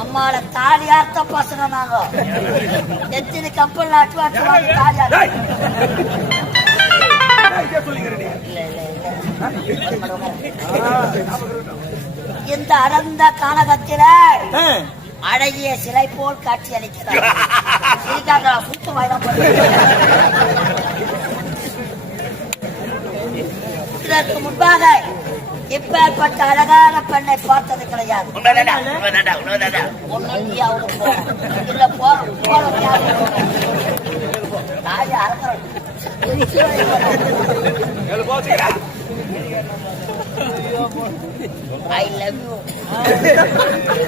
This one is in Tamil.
அம்மால தாலியார்த்த பசங்க நாங்க எத்தனை கப்பல் அட்டுவாங்க தாலியார் இந்த அடர்ந்த கானகத்தில அழகிய சிலை போல் காட்சி அளிக்கிறார். சுத்து வாயிடம் இதற்கு முன்பாக இப்பேற்பட்ட அழகான பெண்ணை பார்த்தது கிடையாது. இல்ல I love you.